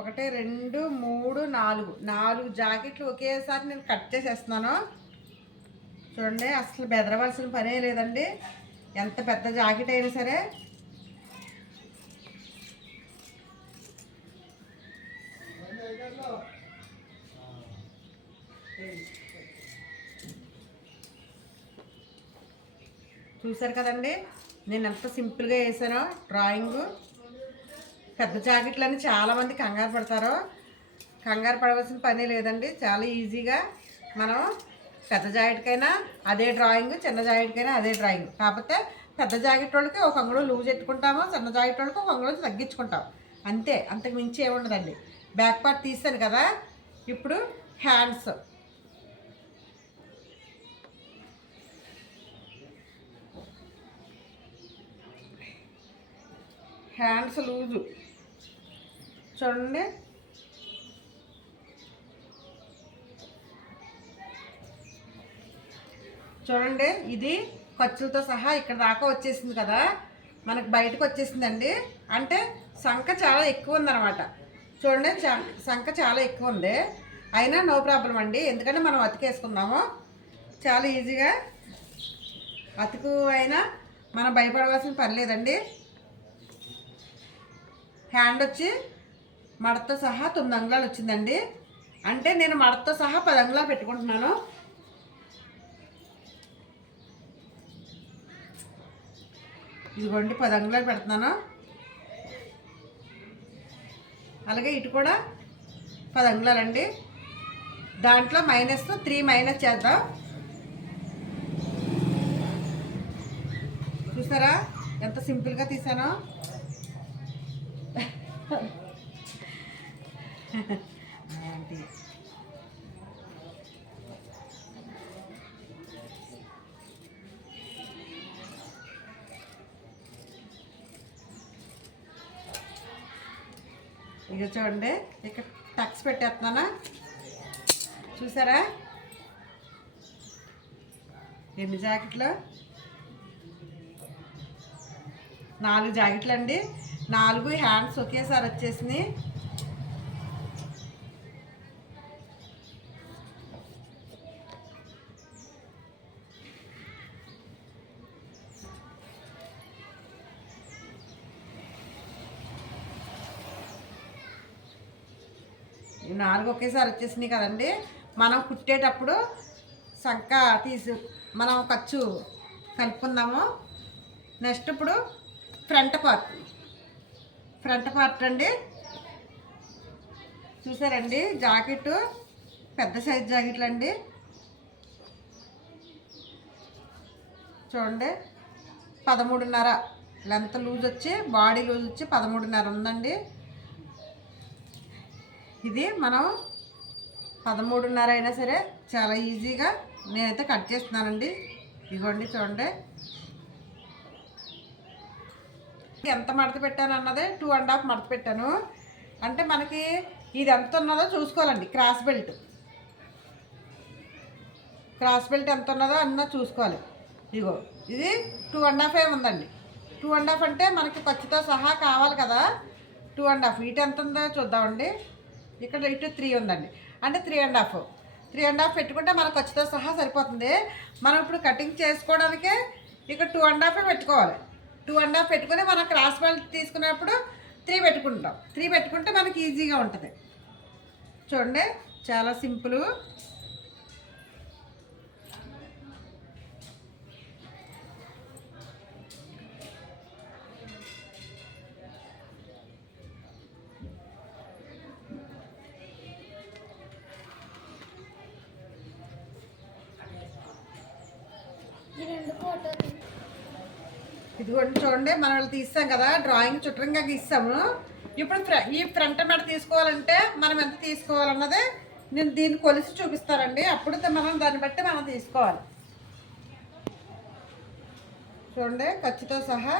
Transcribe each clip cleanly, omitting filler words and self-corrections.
ఒకటి, రెండు, మూడు, నాలుగు జాకెట్లు ఒకేసారి నేను కట్ చేసేస్తున్నాను. చూడండి, అసలు బెదరవలసిన పనే లేదండి. ఎంత పెద్ద జాకెట్ అయినా సరే. చూసారు కదండి నేను ఎంత సింపుల్గా వేసానో డ్రాయింగు. పెద్ద జాకెట్లని చాలామంది కంగారు పడతారు. కంగారు పడవలసిన పని లేదండి. చాలా ఈజీగా మనం పెద్ద జాకెట్కైనా అదే డ్రాయింగ్, చిన్న జాకెట్కైనా అదే డ్రాయింగ్. కాకపోతే పెద్ద జాకెట్ వాళ్ళకి ఒక అంగుళం లూజ్ ఎట్టుకుంటాము, చిన్న జాకెట్ వాళ్ళకి ఒక అంగుళం తగ్గించుకుంటాం అంతే. అంతకు మించి ఏముండదండి. బ్యాక్ పార్ట్ తీసాను కదా. ఇప్పుడు హ్యాండ్స్ లూజు చూడండి. చూడండి, ఇది ఖర్చులతో సహా ఇక్కడ దాకా వచ్చేసింది కదా, మనకు బయటకు వచ్చేసిందండి. అంటే సంఖ చాలా ఎక్కువ ఉందన్నమాట. చూడండి, సంఖ చాలా ఎక్కువ ఉంది. అయినా నో ప్రాబ్లం అండి, ఎందుకంటే మనం అతికేసుకుందాము చాలా ఈజీగా. అతుకు అయినా మనం భయపడవలసిన పని లేదండి. హ్యాండ్ వచ్చి మడతతో సహా 9 అంగుళాలు వచ్చిందండి. అంటే నేను మడతతో సహా 10 అంగుళాలు పెట్టుకుంటున్నాను. ఇదిగోండి 10 అంగుళాలు పెడుతున్నాను. అలాగే ఇటు కూడా 10 అంగుళాలండి. దాంట్లో -3 చేద్దాం. చూసారా ఎంత సింపుల్గా తీసానో. ఇక చూడండి, ఇక్కడ టక్స్ పెట్టేస్తున్నానా. చూసారా ఎన్ని జాకెట్లు? 4 జాకెట్లు అండి. 4 హ్యాండ్స్ ఒకేసారి వచ్చేసినాయి. ఈ 4 ఒకేసారి వచ్చేసినాయి కదండి. మనం కుట్టేటప్పుడు సంక తీసి మనం ఖర్చు కలుపుకుందాము. నెక్స్ట్ ఇప్పుడు ఫ్రంట్ పార్ట్ అండి. చూసారండి, జాకెట్ పెద్ద సైజ్ జాకెట్లు అండి. చూడండి 13.5 లెంత్ లూజ్ వచ్చి, బాడీ లూజ్ వచ్చి 13.5 ఉందండి. ఇది మనం 13.5 అయినా సరే చాలా ఈజీగా నేనైతే కట్ చేస్తున్నానండి. ఇదిగోండి చూడండి, ఎంత మడత పెట్టాను అన్నది 2.5 మడత పెట్టాను. అంటే మనకి ఇది ఎంత ఉన్నదో చూసుకోవాలండి. క్రాస్ బెల్ట్ ఎంత ఉన్నదో అన్న చూసుకోవాలి. ఇదిగో ఇది 2.5 ఉందండి. 2.5 అంటే మనకి ఖర్చుతో సహా కావాలి కదా. 2.5 ఇటు ఎంత ఉందో చూద్దామండి. ఇక్కడ ఇటు 3 ఉందండి. అంటే 3.5 పెట్టుకుంటే మన ఖర్చుతో సహా సరిపోతుంది. మనం ఇప్పుడు కటింగ్ చేసుకోవడానికి ఇక్కడ 2.5 పెట్టుకోవాలి. 2.5 పెట్టుకుని మనం క్రాస్ బెల్ట్ తీసుకున్నప్పుడు 3 పెట్టుకుంటాం. 3 పెట్టుకుంటే మనకి ఈజీగా ఉంటుంది. చూడండి చాలా సింపుల్. ఇదిగోండి చూడండి, మనం తీస్తాం కదా డ్రాయింగ్ చుట్టంగా గీస్తాము. ఇప్పుడు ఈ ఫ్రంట్ మెడ తీసుకోవాలంటే మనం ఎంత తీసుకోవాలన్నది నేను దీన్ని కొలిసి చూపిస్తానండి. అప్పుడు మనం దాన్ని బట్టి మనం తీసుకోవాలి. చూడండి ఖర్చుతో సహా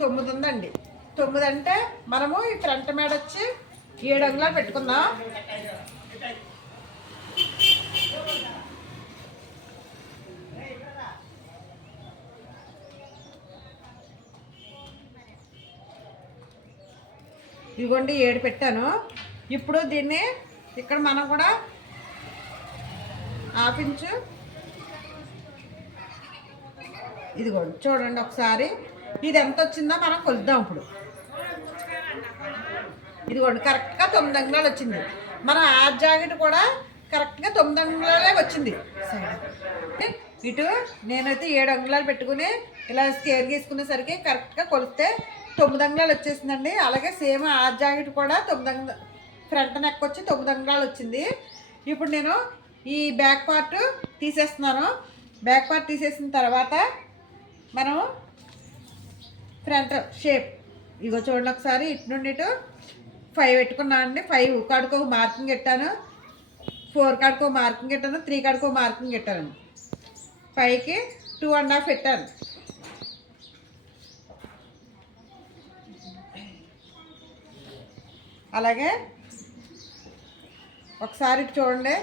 9 ఉందండి. 9 అంటే మనము ఈ ఫ్రంట్ మెడ వచ్చి 7 అంగుళాలు పెట్టుకుందాం. ఇదిగోండి 7 పెట్టాను. ఇప్పుడు దీన్ని ఇక్కడ మనం కూడా హాఫ్ ఇంచు ఇదిగోండి చూడండి ఒకసారి ఇది ఎంత వచ్చిందో మనం కొలుద్దాం. ఇప్పుడు ఇదిగోండి కరెక్ట్గా 9 అంగుళాలు వచ్చింది. మన ఆ జాకెట్ కూడా కరెక్ట్గా 9 అంగుళాలే వచ్చింది. ఇటు నేనైతే 7 అంగుళాలు పెట్టుకుని ఇలా స్కేర్ గీసుకునేసరికి కరెక్ట్గా కొలిస్తే 9 అంగుళాలు వచ్చేసిందండి. అలాగే సేమ్ ఆ జాకెట్ కూడా 9 ఫ్రంట్ నెక్ వచ్చి 9 అంగుళాలు వచ్చింది. ఇప్పుడు నేను ఈ బ్యాక్ పార్ట్ తీసేస్తున్నాను. బ్యాక్ పార్ట్ తీసేసిన తర్వాత మనం ఫ్రంట్ షేప్ ఇగో చూడండి ఒకసారి ఇటు నుండి ఇటు 5 పెట్టుకున్నాను అండి. 5 కాడికి ఒక మార్కింగ్ పెట్టాను, 4 కాడికి ఒక మార్కింగ్ పెట్టాను, 3 కాడికి ఒక మార్కింగ్ పెట్టాను, 5కి 2.5 పెట్టాను. అలాగే ఒకసారి చూడండి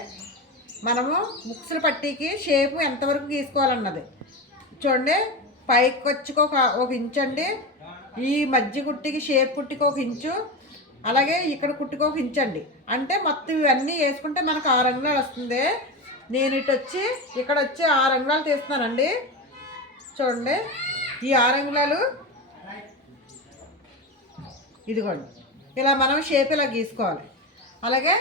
మనము ముక్సుల పట్టీకి షేపు ఎంతవరకు గీసుకోవాలన్నది చూడండి. పైకి వచ్చి ఒక ఇంచు అండి, ఈ మధ్య కుట్టికి షేప్ కుట్టికి 1 ఇంచు, అలాగే ఇక్కడ కుట్టికి 1 ఇంచు అండి. అంటే మొత్తం ఇవన్నీ వేసుకుంటే మనకు 6 అంగుళాలు వస్తుంది. నేను ఇటు వచ్చి ఇక్కడ వచ్చి 6 అంగుళాలు తీస్తున్నానండి. చూడండి ఈ 6 అంగుళాలు ఇదిగోండి ఇలా మనం షేప్ ఇలా గీసుకోవాలి. అలాగే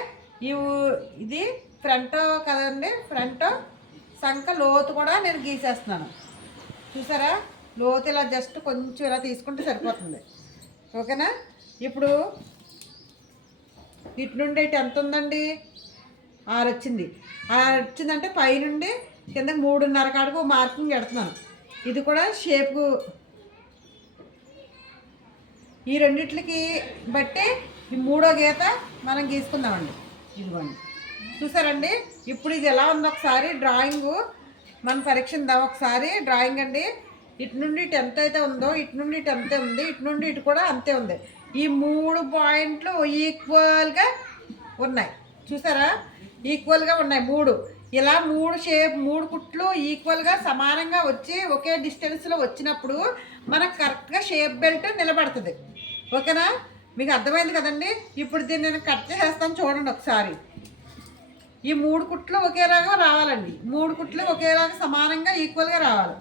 ఇది ఫ్రంట్ కదండి, ఫ్రంట్ సంక లోతు కూడా నేను గీసేస్తున్నాను. చూసారా లోతు ఇలా జస్ట్ కొంచెం ఇలా తీసుకుంటే సరిపోతుంది. ఓకేనా? ఇప్పుడు ఇటు నుండి ఇటు ఎంత ఉందండి? 6 వచ్చింది. 6 వచ్చిందంటే పైనుండి కింద 3.5 కాడికి మార్కింగ్ పెడుతున్నాను. ఇది కూడా షేపు ఈ రెండిట్లకి బట్టి ఈ 3వ గీత మనం గీసుకుందామండి. ఇదిగోండి చూసారండి. ఇప్పుడు ఇది ఎలా ఉందో ఒకసారి డ్రాయింగు మనం పరీక్షిద్దాం. ఒకసారి డ్రాయింగ్ అండి. ఇటు నుండి ఇటు ఎంత అయితే ఉందో ఇటు నుండి ఇటు అంతే ఉంది, ఇటు నుండి ఇటు కూడా అంతే ఉంది. ఈ 3 పాయింట్లు ఈక్వల్గా ఉన్నాయి. చూసారా ఈక్వల్గా ఉన్నాయి 3. ఇలా 3 కుట్లు ఈక్వల్గా సమానంగా వచ్చి ఒకే డిస్టెన్స్లో వచ్చినప్పుడు మనకు కరెక్ట్గా షేప్ బెల్ట్ నిలబడుతుంది. ఓకేనా? మీకు అర్థమైంది కదండి. ఇప్పుడు దీన్ని నేను కట్ చేస్తాను చూడండి ఒకసారి. ఈ 3 కుట్లు ఒకేలాగా రావాలండి. 3 కుట్లు ఒకేలాగా సమానంగా ఈక్వల్గా రావాలి.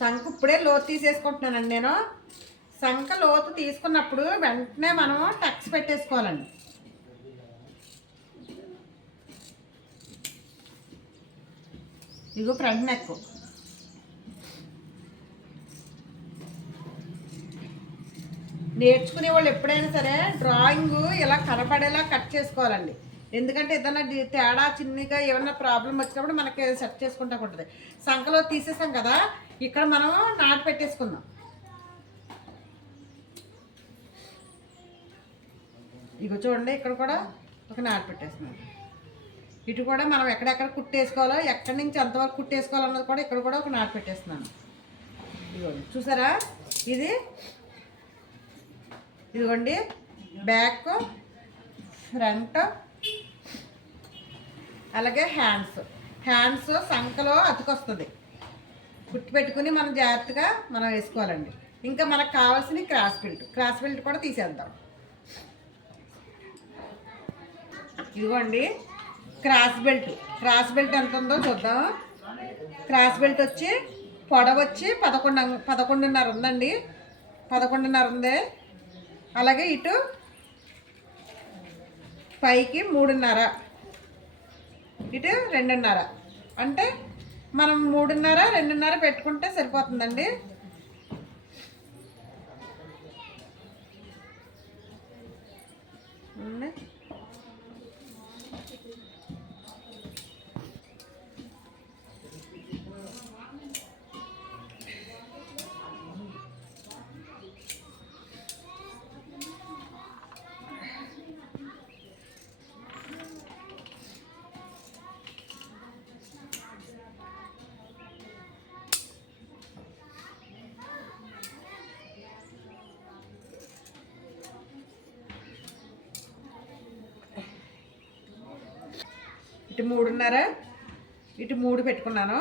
సంఖ ఇప్పుడే లోతు తీసేసుకుంటున్నానండి. నేను సంఖ లోతు తీసుకున్నప్పుడు వెంటనే మనం టక్స్ పెట్టేసుకోవాలండి. ఇగో ఫ్రంట్ నెక్ నేర్చుకునే వాళ్ళు ఎప్పుడైనా సరే డ్రాయింగ్ ఇలా కనపడేలా కట్ చేసుకోవాలండి. ఎందుకంటే ఏదైనా తేడా చిన్నగా ఏమన్నా ప్రాబ్లం వచ్చినప్పుడు మనకి సెట్ చేసుకుంటా ఉంటుంది. సంఖలో తీసేసాం కదా, ఇక్కడ మనం నాటు పెట్టేసుకుందాం. ఇగో చూడండి ఇక్కడ కూడా ఒక నాటు పెట్టేస్తున్నాం. ఇటు కూడా మనం ఎక్కడెక్కడ కుట్టేసుకోవాలో ఎక్కడి నుంచి ఎంతవరకు కుట్టేసుకోవాలన్నది కూడా ఇక్కడ కూడా ఒక నాటు పెట్టేస్తున్నాను. ఇదిగోండి చూసారా ఇదిగోండి బ్యాక్ ఫ్రంట్ అలాగే హ్యాండ్స్ సంఖలో అతుకొస్తుంది. కుట్టి పెట్టుకుని మనం జాగ్రత్తగా మనం వేసుకోవాలండి. ఇంకా మనకు కావాల్సిన క్రాస్ బెల్ట్ కూడా తీసేద్దాం. ఇదిగోండి క్రాస్ బెల్ట్ ఎంత ఉందో చూద్దాం. క్రాస్ బెల్ట్ వచ్చి పొడవు వచ్చి 11.5 ఉందండి. 11.5 ఉంది. అలాగే ఇటు పైకి 3.5, ఇటు 2.5. అంటే మనం 3.5, 2.5 పెట్టుకుంటే సరిపోతుందండి. ఇటు 3.5 ఇటు 3 పెట్టుకున్నాను.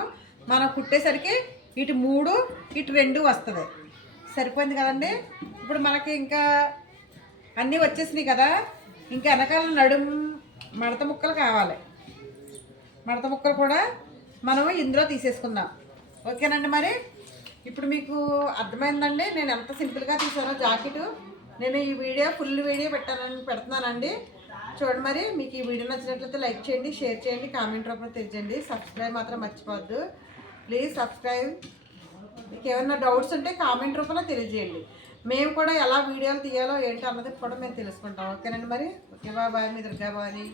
మనం కుట్టేసరికి ఇటు 3 ఇటు 2 వస్తుంది. సరిపోయింది కదండి. ఇప్పుడు మనకి ఇంకా అన్నీ వచ్చేసినాయి కదా. ఇంకా వెనకాల మడత ముక్కలు కావాలి. మడత ముక్కలు కూడా మనం ఇందులో తీసేసుకుందాం. ఓకేనండి. మరి ఇప్పుడు మీకు అర్థమైందండి నేను ఎంత సింపుల్గా తీసానో జాకెట్. నేను ఈ వీడియో ఫుల్ వీడియో పెడుతున్నానండి. చూడండి. మరి మీకు ఈ వీడియో నచ్చినట్లయితే లైక్ చేయండి, షేర్ చేయండి, కామెంట్ రూపంలో తెలియజేయండి. సబ్స్క్రైబ్ మాత్రం మర్చిపోవద్దు. Please subscribe. మీకు ఏమైనా డౌట్స్ ఉంటే కామెంట్ రూపంలో తెలియజేయండి. మేము కూడా ఎలా వీడియోలు తీయాలో ఏంటో అన్నది కూడా మేము తెలుసుకుంటాం. ఓకేనండి. మరి ఓకే బాయ్. మీ దుర్గా భవాని.